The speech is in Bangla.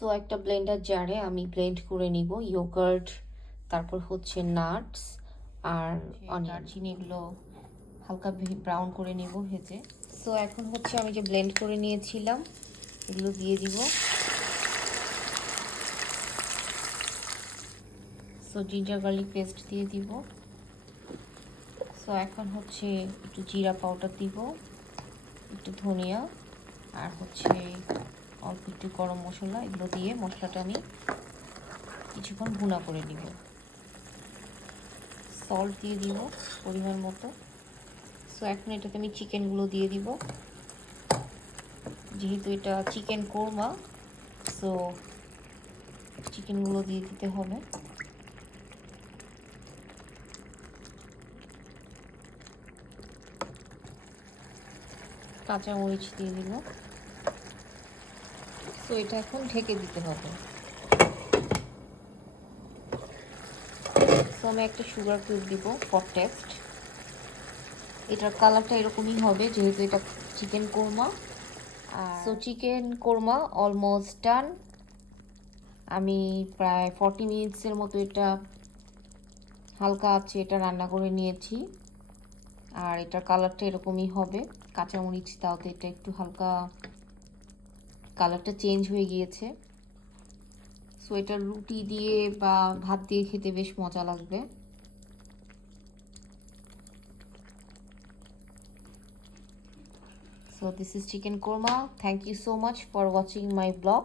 তো একটা ব্লেন্ডার জারে আমি ব্লেন্ড করে নিব ইয়োগার্ট, তারপর হচ্ছে নাটস আর দারচিনি, এগুলো হালকা ব্রাউন করে নিব ভেজে। সো এখন হচ্ছে আমি যে ব্লেন্ড করে নিয়েছিলাম এগুলো দিয়ে দিব। সো জিঞ্জার গার্লিক পেস্ট দিয়ে দিব। সো এখন হচ্ছে একটু জিরা পাউডার দিব, একটু ধনিয়া, আর হচ্ছে অল্প একটু গরম মশলা। এগুলো দিয়ে মশলাটা আমি কিছুক্ষণ ভুনা করে নিব। সল্ট দিয়ে দিব পরিমাণ মতো। সো এখন এটাতে আমি চিকেনগুলো দিয়ে দিব, যেহেতু এটা চিকেন কোরমা, সো চিকেনগুলো দিয়ে দিতে হবে। কাঁচামরিচ দিয়ে দিব। সো এটা এখন ঢেকে দিতে হবে। সো আমি একটা সুগার কিউব দিব ফর টেস্ট। এটার কালারটা এরকমই হবে যেহেতু এটা chicken korma. So chicken korma almost done. আমি প্রায় 40 মিনিটসের মতো এটা হালকা আছে এটা রান্না করে নিয়েছি। আর এটার কালারটা এরকমই হবে, কাঁচামরিচ দাওতে এটা একটু হালকা কালারটা চেঞ্জ হয়ে গিয়েছে। সো এটা রুটি দিয়ে বা ভাত দিয়ে খেতে বেশ মজা লাগবে। So this is chicken korma. Thank you so much for watching my vlog.